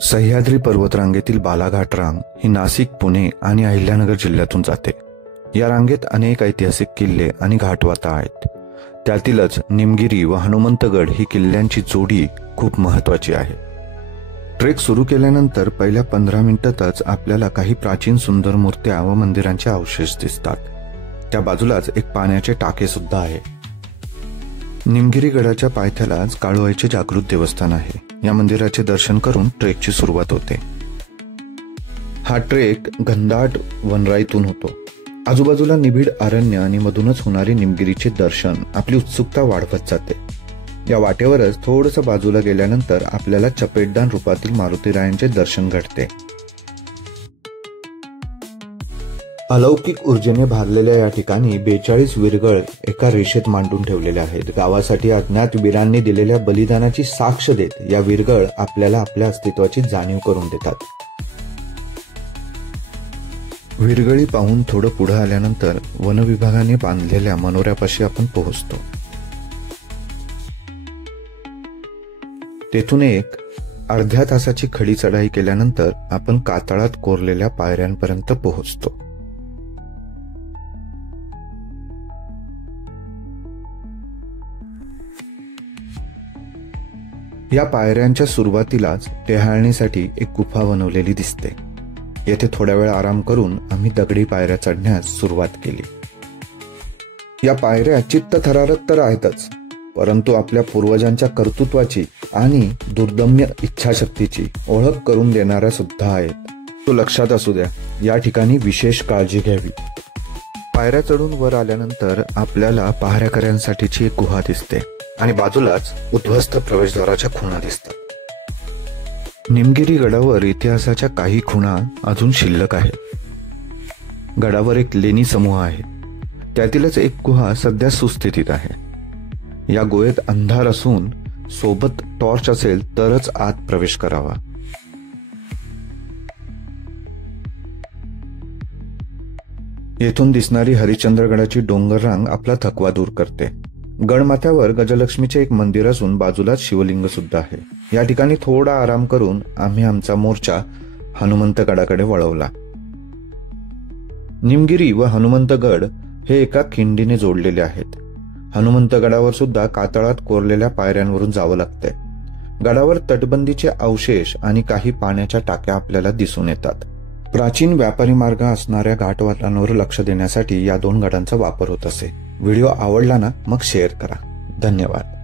सह्याद्री पर्वतरांगेतील बालाघाट रांग ही नाशिक, पुणे आणि अहिल्यानगर जिल्ह्यातून जाते। या रांगेत अनेक ऐतिहासिक किल्ले आणि घाटवाटा आहेत। त्यातीलच निमगिरी व हनुमंतगड ही किल्ल्यांची जोडी खूप महत्त्वाची आहे। ट्रेक सुरू केल्यानंतर पहिल्या 15 मिनिटातच आपल्याला काही प्राचीन सुंदर मूर्त्या व मंदिरांचे अवशेष दिसतात। त्या बाजूलाच एक पाण्याचे टाके सुद्धा आहे। निमगिरी गडाच्या पायथ्यालाच काळूआईचे जागृत देवस्थान आहे। या मंदिराचे दर्शन करून ट्रेकची सुरुवात होते। हा ट्रेक घनदाट वनराईतून होतो। आजूबाजूला निबिड अरण्य आणि मधूनच होणारे निमगिरीचे दर्शन आपली उत्सुकता वाढवत जाते। या वाटेवरच थोडंसं बाजूला गेल्यानंतर आपल्याला चपेटदान रूपातील मारुतीरायांचे दर्शन घडते। अलौकिक ऊर्जेने भारलेल्या या ठिकाणी 42 विरगळ एका रेषेत मांडून ठेवलेल्या आहेत। गावासाठी अज्ञात वीरांनी दिलेल्या बलिदानाची साक्ष देत या विरगळ आपल्याला आपल्या अस्तित्वाची जाणीव करून देतात। विरगळी पाहून थोडं पुढे आल्यानंतर वनविभागाने बांधलेल्या मनोऱ्यापाशी आपण पोहोचतो। तेथून एक अर्ध्या तासाची खडी चढाई केल्यानंतर आपण कातळात कोरलेल्या पायऱ्यांपर्यंत पोहोचतो। या पायऱ्यांच्या सुरुवातीलाच टेहाळणीसाठी एक गुफा बनवलेली दिसते। येथे थोड्या वेळ आराम करून आम्ही दगडी पायऱ्या चढण्यास सुरुवात केली। या पायऱ्या चित्तथरारक तर आहेतच, परंतु आपल्या पूर्वजांच्या कर्तृत्वाची आणि दुर्दम्य इच्छाशक्तीची ओळख करून देणाऱ्या सुद्धा आहेत। तो लक्षात असू द्या, या ठिकाणी विशेष काळजी घ्यावी। पायऱ्या चढून वर आल्यानंतर आपल्याला पहारेकऱ्यांसाठीची एक गुहा दिसते आणि बाजूलाच उद्ध्वस्त प्रवेशद्वाराच्या खुणा दिसतात। निमगिरी गडावर इतिहासाच्या काही खुणा अजून शिल्लक आहेत। गडावर एक लेणी समूह आहे, त्यातीलच एक गुहा सध्या सुस्थितीत आहे। या गुहेत अंधार असून सोबत टॉर्च असेल तरच आत प्रवेश करावा। येथून दिसणारी हरिश्चंद्रगडाची डोंगर रांग आपला थकवा दूर करते। गडमाथ्यावर गजलक्ष्मीचे एक मंदिर असून बाजूलाच शिवलिंग सुद्धा आहे। या ठिकाणी थोडा आराम करून आम्ही आमचा मोर्चा हनुमंतगडाकडे वळवला। निमगिरी व हनुमंतगड हे एका खिंडीने जोडलेले आहेत। हनुमंतगडावर सुद्धा कातळात कोरलेल्या पायऱ्यांवरून जावं लागतंय। गडावर तटबंदीचे अवशेष आणि काही पाण्याच्या टाक्या आपल्याला दिसून येतात। प्राचीन व्यापारी मार्ग असणाऱ्या घाटवाटांवर लक्ष देण्यासाठी या 2 गडांचा वापर होत असे। व्हिडिओ आवडला ना, मग शेअर करा। धन्यवाद।